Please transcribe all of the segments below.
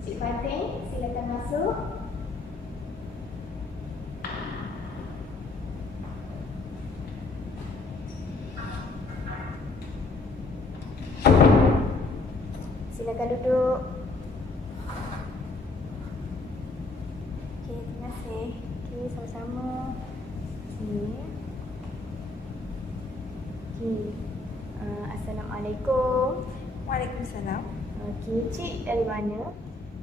Cik Fatin, silakan masuk. Silakan duduk. Okey, terima kasih. Okey, sama-sama. Okey. Okey. Assalamualaikum. Waalaikumsalam. Okey, Cik dari mana?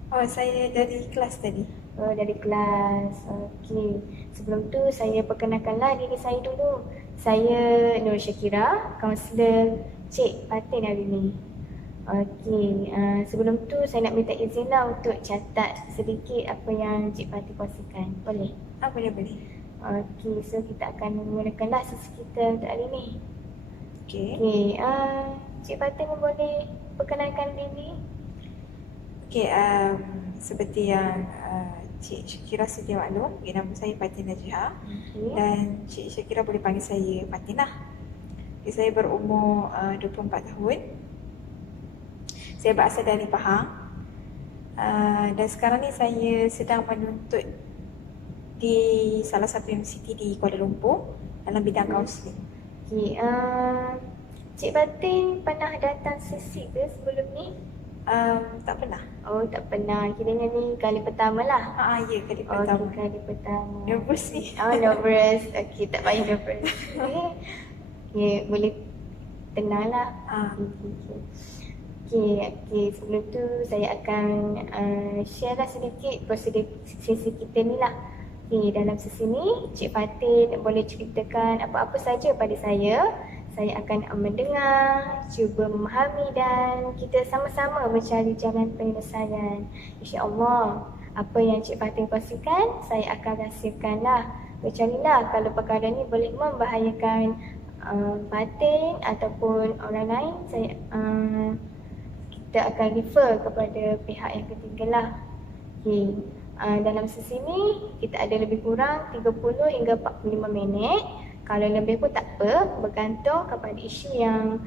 Oh, saya dari kelas tadi. Oh, dari kelas. Okey. Sebelum tu saya perkenalkanlah diri saya dulu. Saya Nur Syakira, kaunselor Cik Fatin hari ni. Okey, sebelum tu saya nak minta izinlah untuk catat sedikit apa yang Cik Fatin kongsikan. Boleh? Boleh. Okey, so kita akan menggunakanlah sesi kita untuk hari ni. Okey. Okey, Cik Fatin boleh perkenalkan diri? Okey, seperti yang Cik Syakira sedia maklum, nama saya Fatin Najihah. Okey. Dan Cik Syakira boleh panggil saya Fatin lah. Okay, saya berumur 24 tahun. Saya berasal dari Pahang. Dan sekarang ni saya sedang menuntut di salah satu universiti di Kuala Lumpur dalam bidang kaunseling. Okey, Cik Fatin pernah datang sesi ke sebelum ni? Tak pernah. Oh, tak pernah. Kiranya ni kali pertama lah. Ya, kali pertama. Okey, kali pertama. Nervous ni. Nervous. Okey, tak payah nervous. Okey, boleh tenanglah. Okey. Sebelum tu saya akan share lah sedikit prosedur sesi kita ni lah. Okey, dalam sesi ni Cik Fatin boleh ceritakan apa-apa saja pada saya. Saya akan mendengar, cuba memahami dan kita sama-sama mencari jalan penyelesaian. InsyaAllah, apa yang Cik Fatin kongsikan, saya akan rahsiakanlah. Bercarilah kalau perkara ni boleh membahayakan Fatin ataupun orang lain, kita akan refer kepada pihak yang ketiga lah. Okay. Dalam sesi ni, kita ada lebih kurang 30 hingga 45 minit. Kalau lebih pun tak apa, bergantung kepada isu yang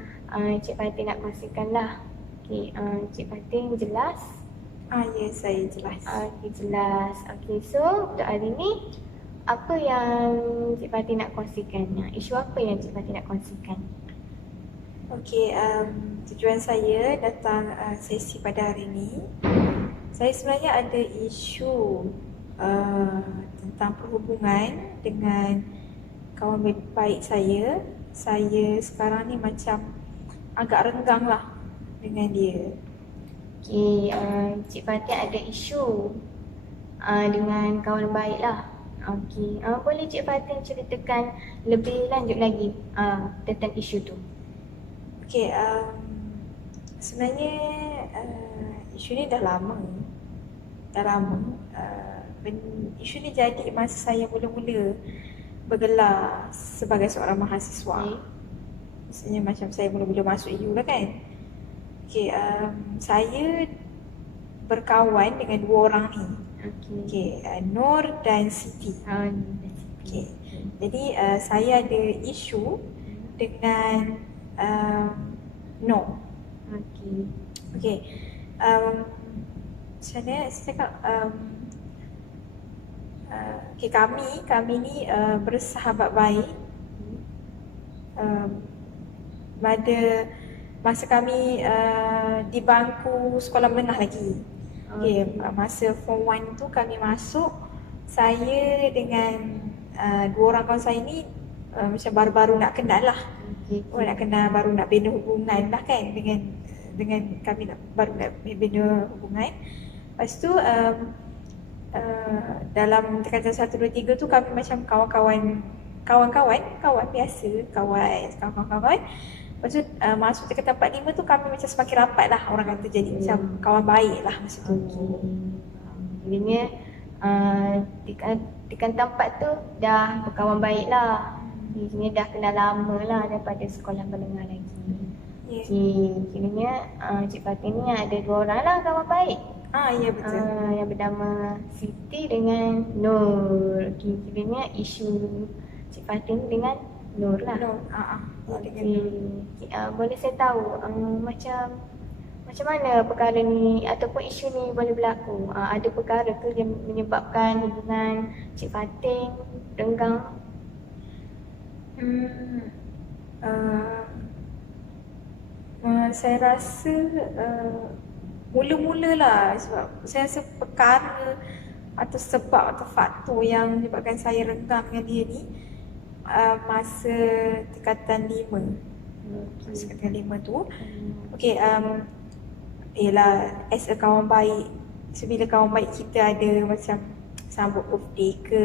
Cik Fatin nak kongsikan lah. Okay, Cik Fatin jelas? Ya, saya jelas. Okay, jelas. Okay, so untuk hari ni, apa yang Cik Fatin nak kongsikan? Isu apa yang Cik Fatin nak kongsikan? Okey, tujuan saya datang sesi pada hari ini, saya sebenarnya ada isu tentang perhubungan dengan kawan baik saya. Saya sekarang ni macam agak renggang lah dengan dia. Okey, Cik Fatin ada isu dengan kawan baik lah. Okey, boleh Cik Fatin ceritakan lebih lanjut lagi tentang isu tu? Okey, sebenarnya isu ni dah lama. Isu ni jadi masa saya mula-mula bergelar sebagai seorang mahasiswa. Maksudnya macam saya mula-mula masuk EU lah kan. Okey, saya berkawan dengan dua orang ni. Okey, Nur dan Siti. Okey. Jadi saya ada isu dengan Nur. Okey. Saya cakap kami ni bersahabat baik pada masa kami di bangku sekolah menengah lagi. Masa form 1 tu kami masuk, saya dengan dua orang kawan saya ni macam baru-baru nak kenal lah. Baru nak bina hubungan lah kan dengan kami baru nak bina hubungan. Lepas tu dalam tingkatan 1, 2, 3 tu kami macam kawan biasa, kawan. Lepas tu masuk tingkatan 4, 5 tu kami macam semakin rapat lah, orang kata jadi macam kawan baik lah masa tu. Jadinya tingkatan 4 tu dah berkawan baik lah. Jadinya dah kenal lama lah daripada sekolah menengah lagi. Kiranya Cik Fatin ni ada dua orang lah kawan baik. Ya betul. Yang bernama Siti dengan Nur. Kiranya isu Cik Fatin dengan Nur lah. Nur. Boleh saya tahu macam Macam mana perkara ni ataupun isu ni boleh berlaku? Ada perkara ke yang menyebabkan hubungan Cik Fatin renggang? Uh, saya rasa mula-mula lah, sebab saya rasa perkara atau sebab atau faktor yang menyebabkan saya renggang dengan dia ni masa tingkatan 5. Masa tingkatan 5 tu, okay, yelah, as a kawan baik, so bila kawan baik kita ada macam sambut birthday ke,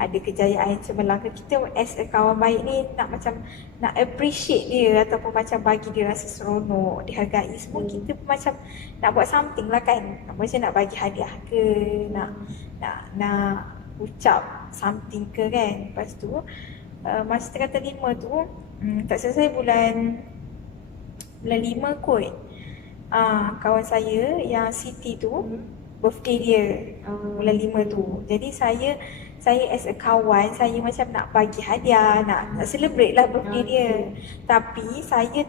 ada kejayaan cemerlang ke, kita as a kawan baik ni nak macam nak appreciate dia ataupun macam bagi dia rasa seronok, dihargai semua, kita pun macam nak buat something lah kan, macam nak bagi hadiah ke, nak ucap something ke kan. Lepas tu masa tingkatan 5 tu, tak selesai bulan 5 kot, kawan saya yang Siti tu birthday dia bulan 5 tu. Jadi saya as a kawan, saya macam nak bagi hadiah, nak celebrate lah birthday dia. Tapi saya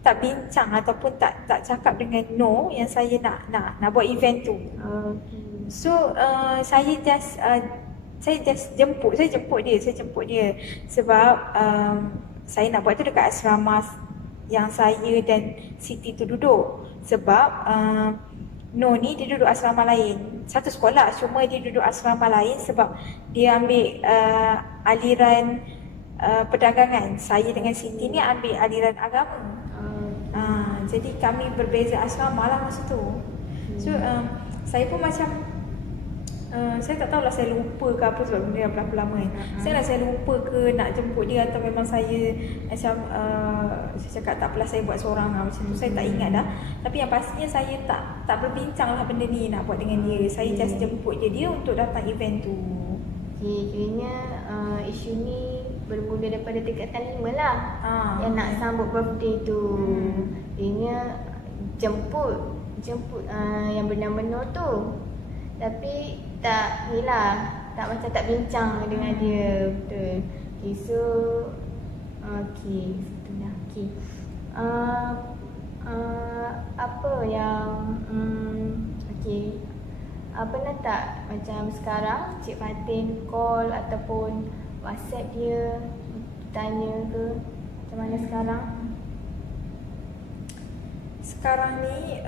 tak bincang ataupun tak cakap dengan No yang saya nak buat event tu. So saya just jemput dia sebab saya nak buat tu dekat asrama yang saya dan Siti tu duduk. Sebab No ni dia duduk asrama lain, satu sekolah, cuma dia duduk asrama lain sebab dia ambil aliran perdagangan. Saya dengan Siti ni ambil aliran agama. Jadi kami berbeza asrama lah masa tu. So saya pun macam saya tak tahulah, saya lupa ke apa sebab benda yang berapa lama kan. Saya lupa ke nak jemput dia atau memang saya macam saya cakap tak apalah, saya buat seorang lah macam tu. Saya tak ingat dah. Tapi yang pastinya saya tak berbincang lah benda ni nak buat dengan dia. Saya just jemput dia untuk datang event tu. Kiranya isu ni bermula daripada tingkatan 5 lah, yang nak sambut birthday tu. Kiranya jemput yang bernama No tu, tapi tak macam tak bincang dengan dia. Betul. Okay, so setelah apa yang pernah tak macam sekarang Cik Fatin call ataupun WhatsApp dia tanya ke macam mana sekarang? Sekarang ni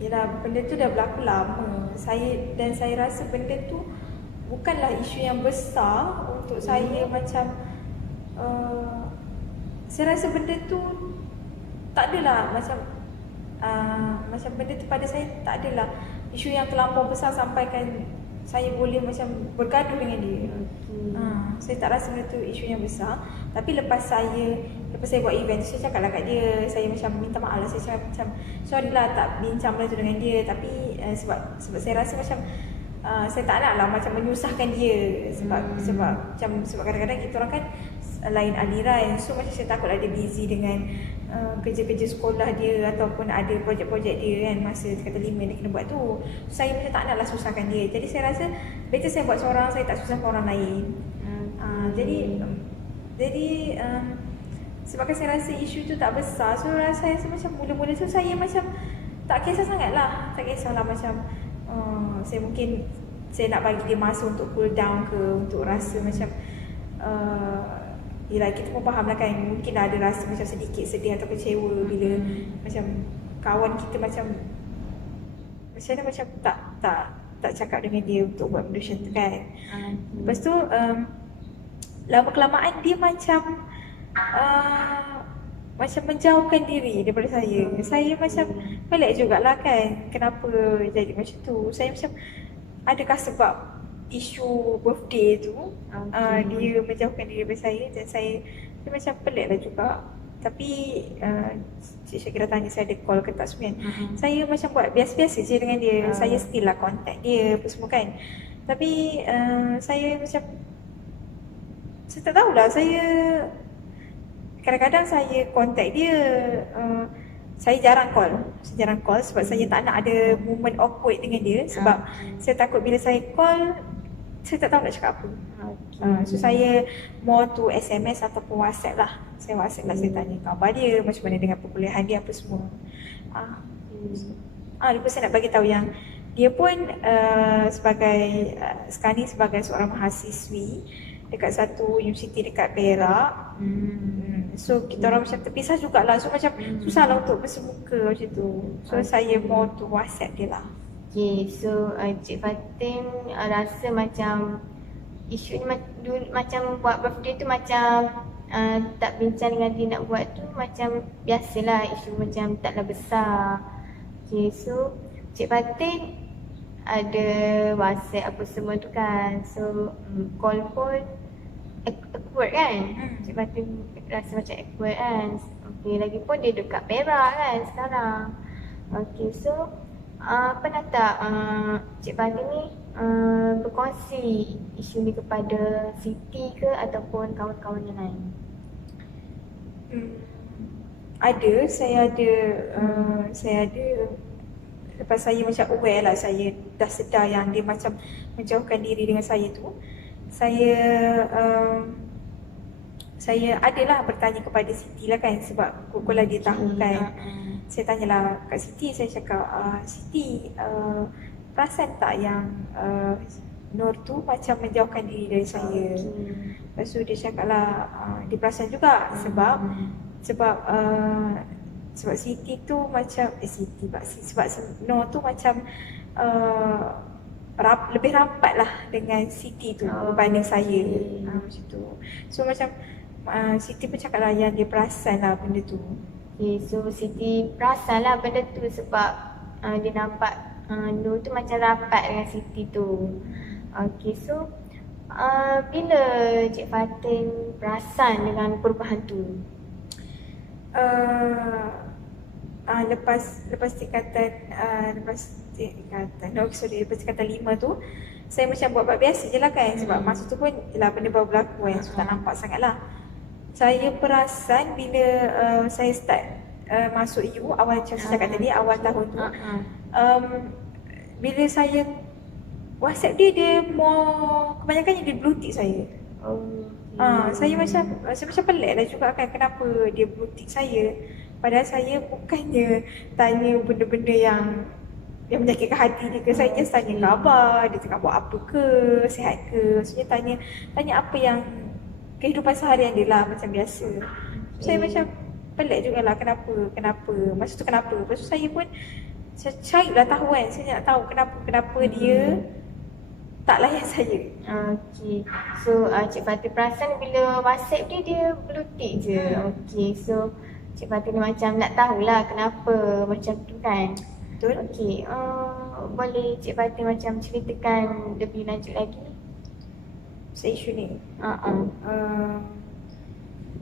yelah, benda tu dah berlaku lama. Saya rasa benda tu bukanlah isu yang besar untuk saya. Macam saya rasa benda tu tak adalah macam benda tu pada saya tak adalah isu yang terlampau besar sampaikan saya boleh macam bergaduh dengan dia. Saya tak rasa benda tu isu yang besar. Tapi lepas saya buat event, saya cakap lah kat dia, saya macam minta maaf lah, saya cakap macam sorry lah tak bincang benda tu dengan dia. Tapi sebab saya rasa macam saya tak nak lah macam menyusahkan dia. Sebab kadang-kadang kita orang kan lain aliran. So macam saya takut lah dia busy dengan kerja-kerja sekolah dia ataupun ada projek-projek dia kan, masa tingkatan 5 dia kena buat tu. Saya macam tak nak lah susahkan dia. Jadi saya rasa better saya buat seorang, saya tak susahkan orang lain. Jadi sebabkan saya rasa isu tu tak besar, so saya rasa macam mula-mula tu saya macam tak kisah sangat lah. Tak kisahlah macam saya mungkin saya nak bagi dia masa untuk cool down ke, untuk rasa macam yelah, kita pun faham lah kan, mungkin ada rasa macam sedikit sedih atau kecewa bila macam kawan kita macam mana macam tak cakap dengan dia untuk buat benda macam tu kan. Lepas tu lama-kelamaan dia macam menjauhkan diri daripada saya. Saya macam pelik jugalah kan, kenapa jadi macam tu. Saya macam, adakah sebab isu birthday tu dia menjauhkan diri daripada saya, dan saya macam pelik lah juga. Tapi Cik Syakira tanya saya ada call ke tak semua kan. Saya macam buat biasa-biasa je dengan dia. Saya still lah contact dia apa semua kan. Tapi saya macam, saya tak tahulah, saya kadang-kadang saya contact dia, saya jarang call sebab saya tak nak ada moment awkward dengan dia. Sebab saya takut bila saya call, saya tak tahu nak cakap apa. So saya more to SMS ataupun WhatsApp lah. Saya WhatsApp lah, saya tanya khabar dia, macam mana dengan perkuliahan dia, apa semua. Lepas saya nak bagi tahu yang dia pun sebagai sekarang ni sebagai seorang mahasiswi dekat satu universiti dekat Perak. So kita orang macam terpisah jugalah. So macam susah lah untuk bersemuka macam tu. So saya more to WhatsApp dia lah. Okay, so Cik Fatin rasa macam isu ni macam buat birthday tu macam tak bincang dengan dia nak buat tu macam biasalah, isu macam taklah besar. Okay, so Cik Fatin ada WhatsApp apa semua tu kan. So call pun awkward kan. Cik Fatin rasa macam awkward kan. Okay, lagipun dia dekat Perak kan sekarang. Okay, so pernah tak Cik Fatin ni berkongsi isu ni kepada Siti ke ataupun kawan-kawan yang lain? Saya ada lepas saya macam aware lah, saya dah sedar yang dia macam menjauhkan diri dengan saya tu. Saya adalah bertanya kepada Siti lah kan, sebab kalau dia tahu kan. Saya tanyalah kat Siti, saya cakap, Siti, perasan tak yang Nur tu macam menjauhkan diri dari saya? Lepas tu dia cakap lah, dia perasan juga sebab Siti tu macam sebab Nur tu macam lebih rapat lah dengan Siti tu berbanding saya. Macam tu. So macam Siti pun cakap lah yang dia perasan lah benda tu. Okay, so Siti perasan lah benda tu sebab dia nampak Nur tu macam rapat dengan Siti tu. Okay, so bila Cik Fatin perasan dengan perubahan tu? Lepas tingkatan 5 tu, saya macam buat biasa je lah kan. Sebab masa tu pun benda baru berlaku kan, so tak nampak sangat lah. Saya perasan bila saya start masuk U, awal macam saya cakap tadi, awal tahun tu. Bila saya WhatsApp dia more, kebanyakannya dia blue tick saya. Saya macam pelik lah juga kan, kenapa dia blue tick saya. Padahal saya bukannya tanya benda-benda yang menyakitkan hati dia ke. Saya just tanya khabar, dia tengah buat apa ke, sihat ke. Maksudnya tanya apa yang kehidupan seharian dia lah, macam biasa. Saya macam pelik jugalah kenapa. Masa tu kenapa. Lepas tu saya pun cari lah tahu kan. Saya nak tahu kenapa dia tak layan saya. Okay, so Cik Fatin perasan bila WhatsApp dia blue tick je. Okay, so Cik Fatin ni macam nak tahulah kenapa macam tu kan. Betul. Okay, boleh Cik Fatin macam ceritakan lebih lanjut lagi isu ni?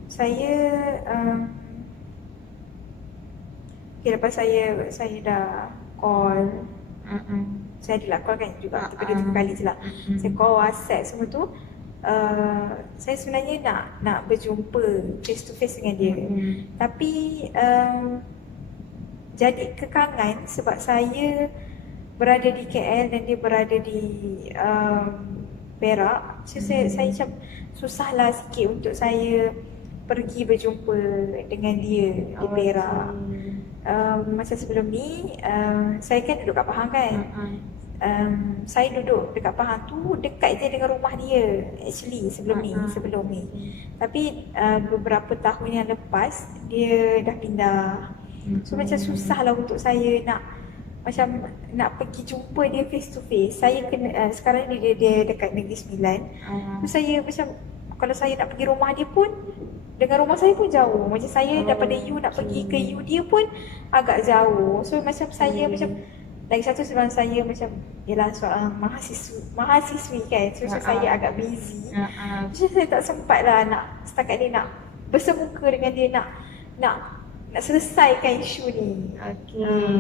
Saya okay, lepas saya dah call, saya adalah call kan juga, tapi 2-3 kali je lah. Saya call WhatsApp semua tu. Saya sebenarnya nak berjumpa face to face dengan dia. Tapi jadi kekangan sebab saya berada di KL dan dia berada di Perak. So saya macam susahlah sikit untuk saya pergi berjumpa dengan dia di Perak. Masa sebelum ni saya kan duduk kat Pahang kan. Saya duduk dekat Pahang tu dekat je dengan rumah dia actually sebelum ni. Tapi beberapa tahun yang lepas dia dah pindah. So macam susah lah untuk saya nak pergi jumpa dia face to face. Saya kena sekarang ni dia dekat Negeri Sembilan. So saya macam kalau saya nak pergi rumah dia pun dengan rumah saya pun jauh. Macam saya daripada U nak pergi ke U dia pun agak jauh. So macam saya macam lagi satu sebab saya macam ialah seorang mahasiswi kan. So saya agak busy. So saya tak sempat lah setakat ni nak bersemuka dengan dia, nak selesaikan isu ni.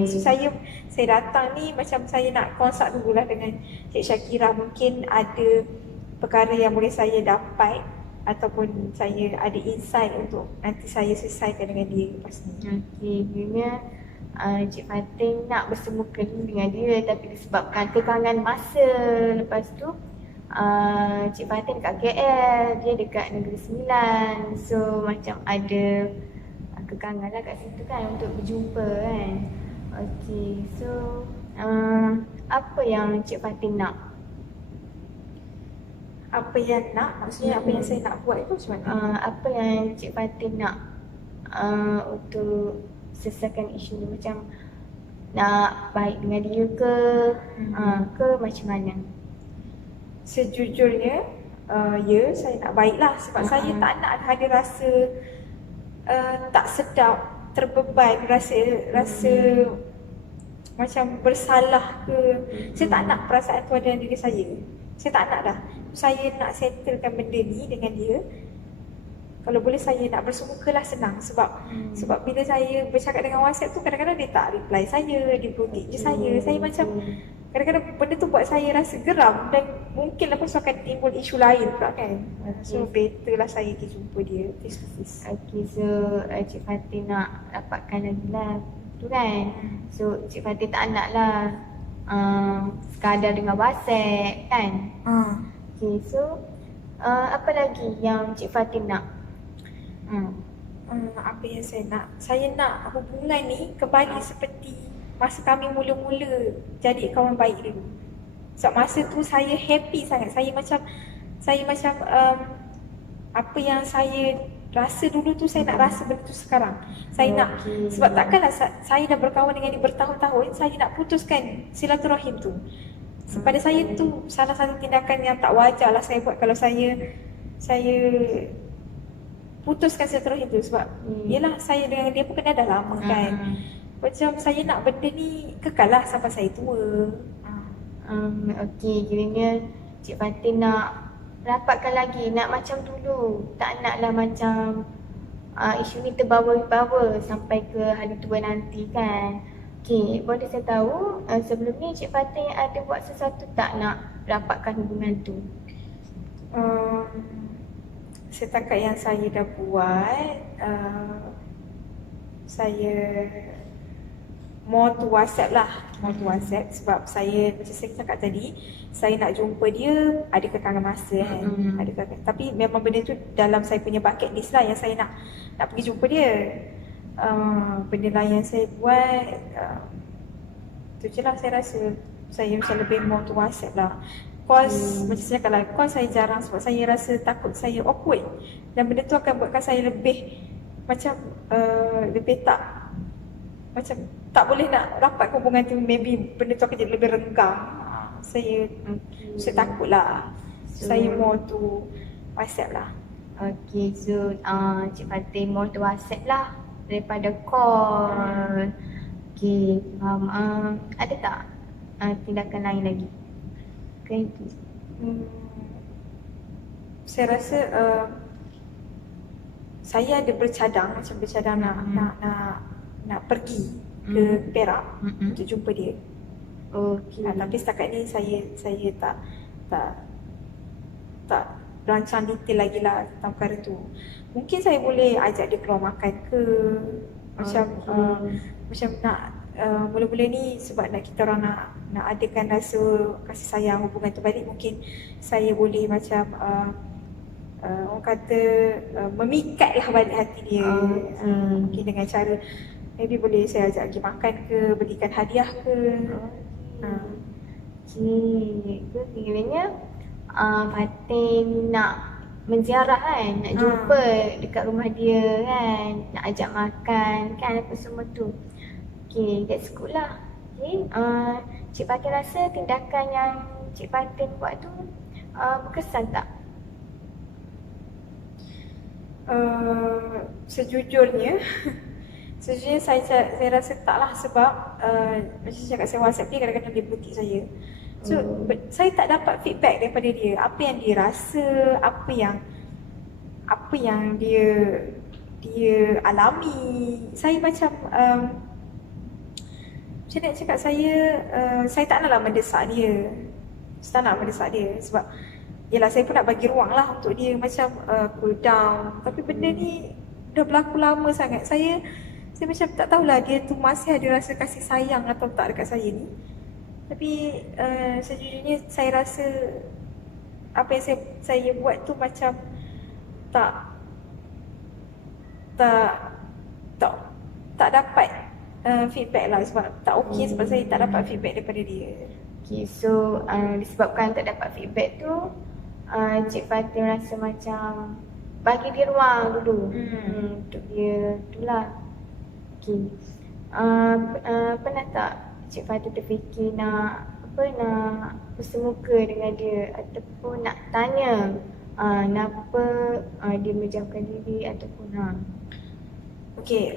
So saya datang ni macam saya nak konsult dululah dengan Cik Syakira. Mungkin ada perkara yang boleh saya dapat ataupun saya ada insight untuk nanti saya selesaikan dengan dia lepas ni. Sebenarnya Cik Fatin nak bersemuka dengan dia, tapi disebabkan kekangan masa, lepas tu Cik Fatin dekat KL, dia dekat Negeri Sembilan. So macam ada kekangan lah kat situ kan untuk berjumpa kan. Okay, so apa yang Cik Fatin nak? Apa yang nak, maksudnya apa yang saya nak buat itu macam mana? Apa yang Cik Fatin nak untuk selesaikan isu ni, macam nak baik dengan dia ke, ke macam mana? Sejujurnya, ya saya nak baiklah sebab saya tak nak ada rasa tak sedap, terbeban, rasa macam bersalah ke. Saya tak nak perasaan tu ada dalam diri saya. Saya tak nak dah. Saya nak settlekan benda ni dengan dia. Kalau boleh saya nak bersemukalah senang sebab bila saya bercakap dengan WhatsApp tu kadang-kadang dia tak reply saya, dia protect je saya. Saya macam kadang-kadang benda tu buat saya rasa geram dan mungkin lepas tu akan timbul isu lain pula kan. So better lah saya pergi jumpa dia face to face. Okay, so Cik Fatin nak dapatkan lagi lah tu kan. So Cik Fatin tak nak lah sekadar dengan WhatsApp kan. Okay, so apa lagi yang Cik Fatin nak? Apa yang saya nak? Saya nak hubungan ni kembali seperti masa kami mula-mula jadi kawan baik dulu. Sebab masa tu saya happy sangat. Saya macam apa yang saya rasa dulu tu saya nak rasa benda tu sekarang. Saya nak, sebab takkanlah saya dah berkawan dengan dia bertahun-tahun, saya nak putuskan silaturahim tu. Pada saya tu salah satu tindakan yang tak wajar lah saya buat kalau saya putuskan silaturahim tu. Sebab yelah saya dengan dia pun kenal dah lama kan. Macam saya nak benda ni kekal lah sampai saya tua. Okay, kiranya Cik Fatin nak rapatkan lagi, nak macam dulu. Tak naklah macam isu ni terbawa-bawa sampai ke hari tua nanti kan. Okay, boleh saya tahu sebelum ni Cik Fatin ada buat sesuatu tak nak rapatkan hubungan tu? Setakat yang saya dah buat, saya more to WhatsApp lah, sebab saya macam saya cakap tadi, saya nak jumpa dia ada kekangan masa kan. Tapi memang benda tu dalam saya punya bucket list lah yang saya nak pergi jumpa dia. Benda lah yang saya buat tu je lah. Saya rasa saya macam lebih more to WhatsApp lah. Cause macam saya cakap lah, cause saya jarang sebab saya rasa takut saya awkward. Dan benda tu akan buatkan saya lebih macam lebih tak boleh nak rapat hubungan tu. Maybe benda tu akan jadi lebih renggang. Saya takut lah. Saya more to WhatsApp lah. Okay, so Cik Fatin more to WhatsApp lah daripada call. Okay, faham. Ada tak tindakan lain lagi? Okay. Saya rasa saya ada bercadang nak pergi ke Perak untuk jumpa dia. Okay. Tapi setakat ni saya tak rancang detail lagi lah tentang perkara tu. Mungkin saya boleh ajak dia keluar makan ke, macam nak mula-mula ni sebab kita orang nak adakan rasa kasih sayang hubungan tu balik. Mungkin saya boleh macam orang kata memikat lah balik hati dia. Mungkin dengan cara maybe boleh saya ajak pergi makan ke, belikan hadiah ke. Okay, kiranya Fatin nak menziarah kan, nak jumpa dekat rumah dia kan, nak ajak makan kan, apa semua tu. Okay, that's good lah. Okay, Cik Fatin rasa tindakan yang Cik Fatin buat tu berkesan tak? Sejujurnya saya rasa taklah sebab macam saya cakap, saya WhatsApp dia kadang-kadang dia butik saya. So saya tak dapat feedback daripada dia, apa yang dia rasa, apa yang dia alami. Saya macam macam nak cakap, saya tak naklah mendesak dia. Saya tak nak mendesak dia sebab yelah saya pun nak bagi ruang lah untuk dia macam cool down. Tapi benda ni dah berlaku lama sangat. Saya macam tak tahulah dia tu masih ada rasa kasih sayang atau tak dekat saya ni. Tapi sejujurnya saya rasa apa yang saya buat tu macam tak tak tak tak dapat feedback lah, sebab tak okey, sebab saya tak dapat feedback daripada dia. Okay, so disebabkan tak dapat feedback tu, Cik Fatin rasa macam bagi dia ruang dulu untuk dia itulah. Okay. Pernah tak Cik Fatin terfikir nak bersemuka dengan dia ataupun nak tanya kenapa dia menjauhkan diri ataupun Okey,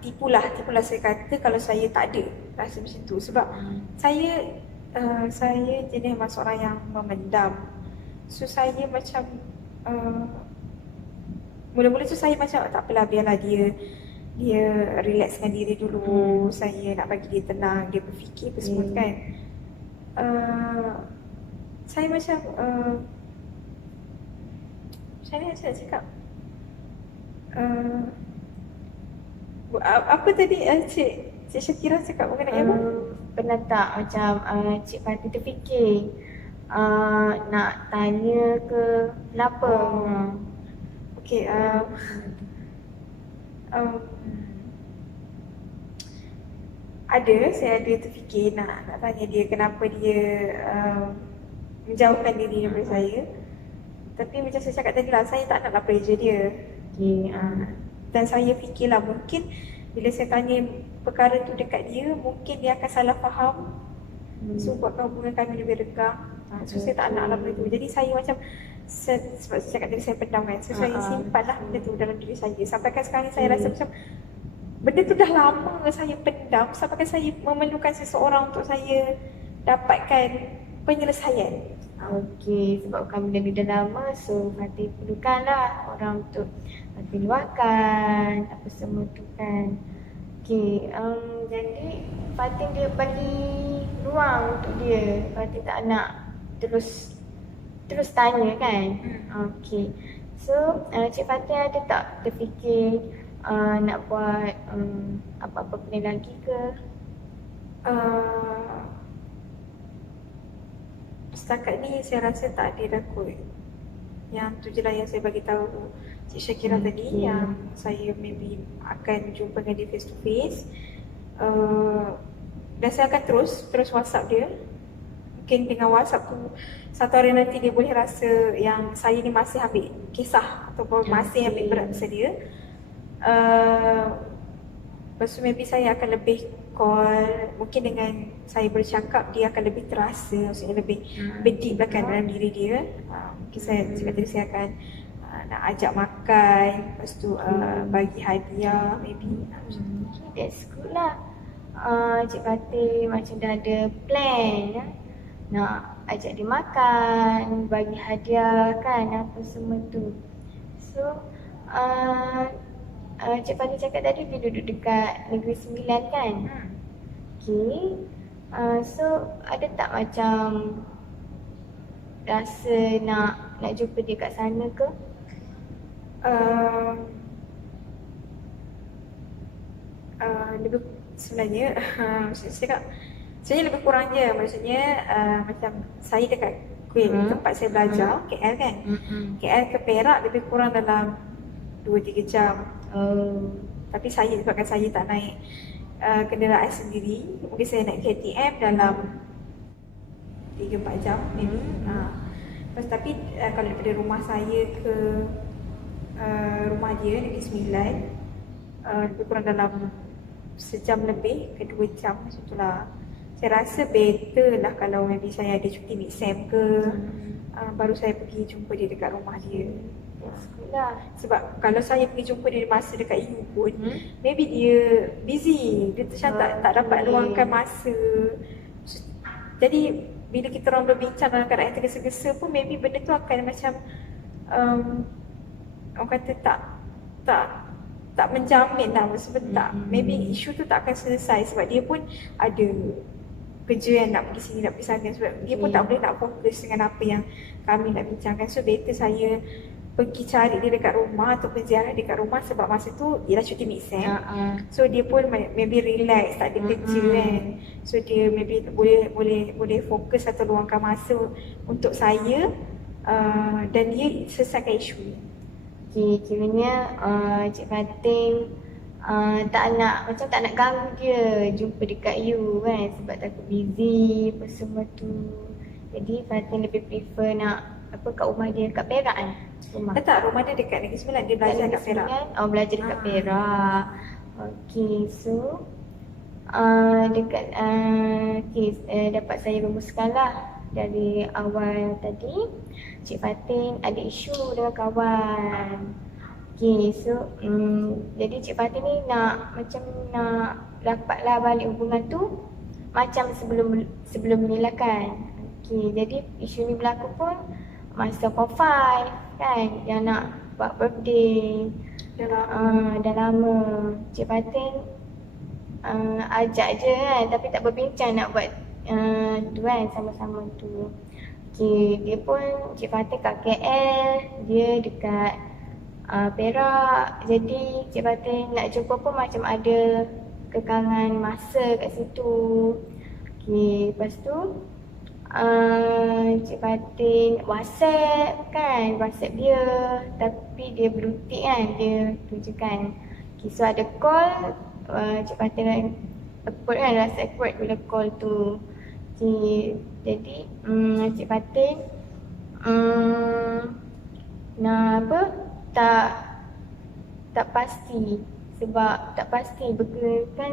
tipulah saya kata kalau saya tak ada rasa macam tu, sebab saya jenis masuk orang yang memendam. So saya macam mula-mula tu saya macam tak apalah, biarlah dia relaxkan diri dulu. Saya nak bagi dia tenang, dia berfikir apa semua kan. Saya macam macam mana saya nak cakap, apa tadi Cik Syakira cakap mengenai apa? Pernah tak macam Cik Fatin terfikir nak tanya ke kenapa? Okey, saya ada terfikir nak tanya dia kenapa dia menjauhkan diri daripada saya. Tapi macam saya cakap tadi lah, saya tak naklah pressure dia. Okay, dan saya fikirlah mungkin bila saya tanya perkara tu dekat dia, mungkin dia akan salah faham. So buatkan hubungan kami lebih renggang. So saya tak naklah benda tu. Jadi saya macam sebab saya cakap tadi saya pendam kan. So saya simpanlah benda tu dalam diri saya. Sampaikan sekarang ni saya rasa macam benda tu dah lama saya pendam, sampaikan saya memerlukan seseorang untuk saya dapatkan penyelesaian. Okey, sebabkan benda ni dah lama, so Fatin perlukanlah orang untuk Fatin luahkan apa semua tu kan. Okey, jadi Fatin dia bagi ruang untuk dia. Fatin tak nak terus tanya kan. Okey, so Cik Fatin ada tak terfikir nak buat apa-apa benda lagi ke? Setakat ni saya rasa tak ada dah kot. Yang tu je lah yang saya bagi tahu Cik Syakira tadi, yang saya maybe akan jumpa dengan dia face to face. Dan saya akan terus WhatsApp dia. Mungkin dengan WhatsApp tu satu hari nanti dia boleh rasa yang saya ni masih ambil kisah ataupun masih ambil berat pasal dia. Lepas tu maybe saya akan lebih call. Mungkin dengan saya bercakap dia akan lebih terasa, maksudnya lebih deep lah kan dalam diri dia. Mungkin saya cakap tadi saya akan nak ajak makan, lepas tu bagi hadiah maybe. That's good lah. Cik Fatin macam dah ada plan nak ajak dia makan, bagi hadiah kan, apa semua tu. So Cik Fatin cakap tadi dia duduk dekat Negeri Sembilan kan? Okay. So ada tak macam rasa nak jumpa dia kat sana ke? Lebih sebenarnya saya cakap sebenarnya lebih kurang je. Maksudnya macam saya dekat tempat saya belajar KL kan. KL ke Perak lebih kurang dalam 2-3 jam. Tapi sebabkan saya tak naik kenderaan sendiri, mungkin saya naik KTM dalam 3-4 jam maybe. Tapi kalau daripada rumah saya ke rumah dia Negeri Sembilan, lebih kurang dalam sejam lebih ke 2 jam macam tu lah. Saya rasa better lah kalau maybe saya ada cuti mid-sem ke, baru saya pergi jumpa dia dekat rumah dia. Lah. Sebab kalau saya pergi jumpa dia masa dekat IU pun, maybe dia busy, dia macam tak dapat luangkan masa. Jadi bila kita orang berbincang dalam keadaan tergesa-gesa pun, maybe benda tu akan macam orang kata tak menjamin lah. Maksudnya tak, maybe isu tu tak akan selesai sebab dia pun ada kerja yang nak pergi sini, nak pergi sana. Sebab dia pun tak boleh nak fokus dengan apa yang kami nak bincangkan. So better saya pergi cari dia dekat rumah ataupun ziarah dekat rumah, sebab masa tu ialah cuti mid-sem. So dia pun maybe relax, tak ada kerja kan. So dia maybe boleh fokus atau luangkan masa untuk saya Dan dia selesaikan isu ni. Okay, kiranya Cik Fatin tak nak ganggu dia jumpa dekat you kan, sebab takut busy apa semua tu. Jadi Fatin lebih prefer nak kat rumah dia kat Perak kan? Tak, rumah dia dekat Negeri Sembilan, dia belajar kat Perak. Oh, belajar dekat Perak. Okay, so dapat saya rumuskanlah dari awal tadi. Cik Fatin ada isu dengan kawan. Okay, so jadi Cik Fatin ni nak dapatlah balik hubungan tu macam sebelum menilakan. Okay, jadi isu ni berlaku pun masa form 5 kan, yang nak buat birthday. Dah lama. Cik Fatin ajak je kan, tapi tak berbincang nak buat tu kan, sama-sama tu. Okay, dia pun Cik Fatin kat KL, dia dekat Perak. Jadi Cik Fatin nak jumpa pun macam ada kekangan masa kat situ. Okay, lepas tu Cik Fatin WhatsApp dia, tapi dia berhenti kan, dia tu je kan. Okay, so ada call, Cik Fatin awkward kan, rasa awkward bila call tu. Okay, jadi Cik Fatin nak tak pasti, sebab tak pasti kan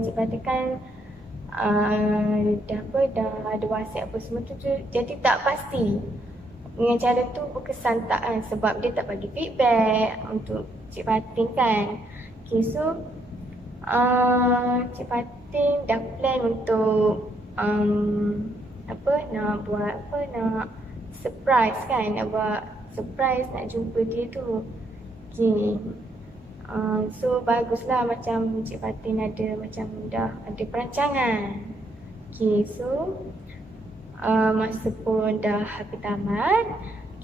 Cik Fatin kan dah ada WhatsApp apa semua tu, jadi tak pasti. Dengan cara tu berkesan tak kan, sebab dia tak bagi feedback untuk Cik Fatin kan. Okay, so Cik Fatin dah plan untuk nak surprise kan, nak buat surprise, nak jumpa dia tu. Okay. So baguslah macam Cik Fatin dah ada perancangan. Okay, so masa pun dah habis tamat.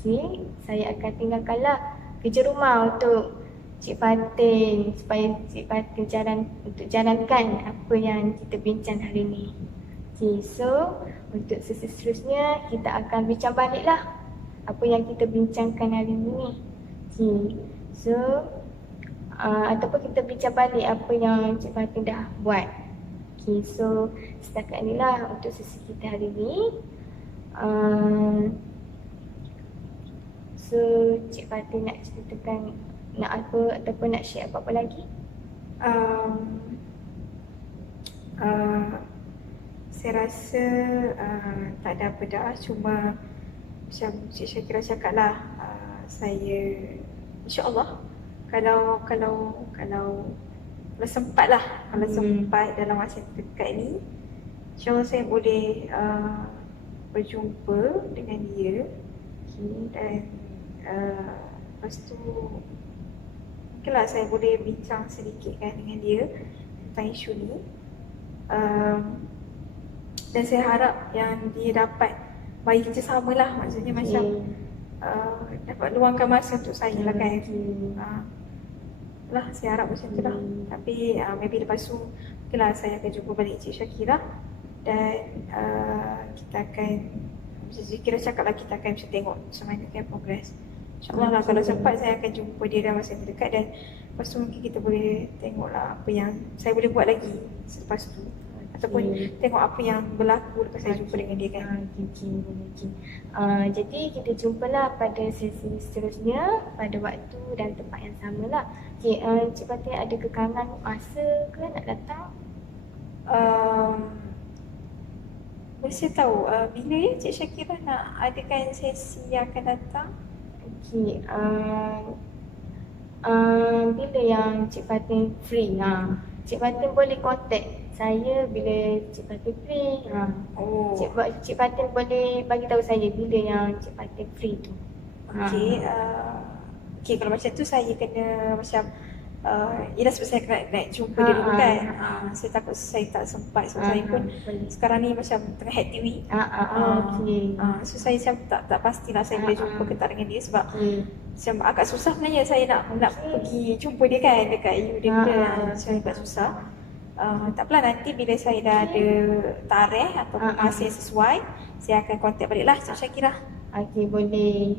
Okay, saya akan tinggalkanlah kerja rumah untuk Cik Fatin, supaya Cik Fatin jalankan apa yang kita bincang hari ni. Okay, so untuk sesi seterusnya kita akan bincang baliklah apa yang kita bincangkan hari ni. Okay, so ataupun kita bincang balik apa yang Cik Fatin dah buat. Okay, so setakat inilah untuk sesi kita hari ni. So Cik Fatin nak ceritakan nak apa ataupun nak share apa-apa lagi? Saya rasa tak ada apa dah, cuma macam Cik Syakira cakap lah, saya insyaAllah kalau sempat lah, sempat dalam masa dekat ni, insyaAllah saya boleh berjumpa dengan dia. Dan lepas tu mungkinlah saya boleh bincang sedikit kan dengan dia tentang isu ni. Dan saya harap yang dia dapat bagi kerjasama lah, maksudnya macam dapat luangkan masa untuk saya lah kan. Lah, saya harap macam tu lah. Tapi maybe lepas tu mungkinlah saya akan jumpa balik Cik Syakira. Dan kita akan, macam Cik Syakira cakap lah, kita akan bisa tengok macam mana kan progress. InsyaAllah lah, kalau sempat saya akan jumpa dia dalam masa yang terdekat. Dan lepas tu mungkin kita boleh tengok lah apa yang saya boleh buat lagi selepas tu, ataupun tengok apa yang berlaku lepas saya jumpa dengan dia kan. Jadi kita jumpalah pada sesi seterusnya pada waktu dan tempat yang sama lah. Okay, Cik Fatin ada kekangan masa ke nak datang? Boleh saya tahu bila ya Cik Syakira nak adakan sesi yang akan datang? Okay, bila yang Cik Fatin free, Cik Fatin boleh contact saya bila Cik Fatin free. Cik Fatin boleh bagi tahu saya bila yang Cik Fatin free tu. Okay, kalau macam tu saya kena macam yelah, sebab saya nak jumpa dia dulu kan. Saya takut saya tak sempat, sebab saya pun sekarang ni macam tengah hectic week. So saya macam tak pastilah saya boleh jumpa ke tak dengan dia, sebab macam agak susah sebenarnya saya nak pergi jumpa dia kan dekat EU dia pula. Macam agak susah. Tak apalah, nanti bila saya dah ada tarikh atau masa yang sesuai, saya akan contact balik lah Cik Syakira. Okey, boleh.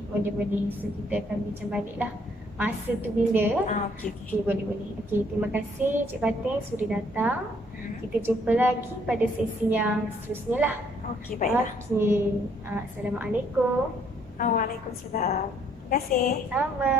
So kita akan bincang balik lah. Masa tu bila? Okey. Okey, boleh. Okey, terima kasih Cik Fatin sudah datang. Hmm. Kita jumpa lagi pada sesi yang seterusnya lah. Okey, baiklah. Okey. Assalamualaikum. Waalaikumsalam. Terima kasih. Sama.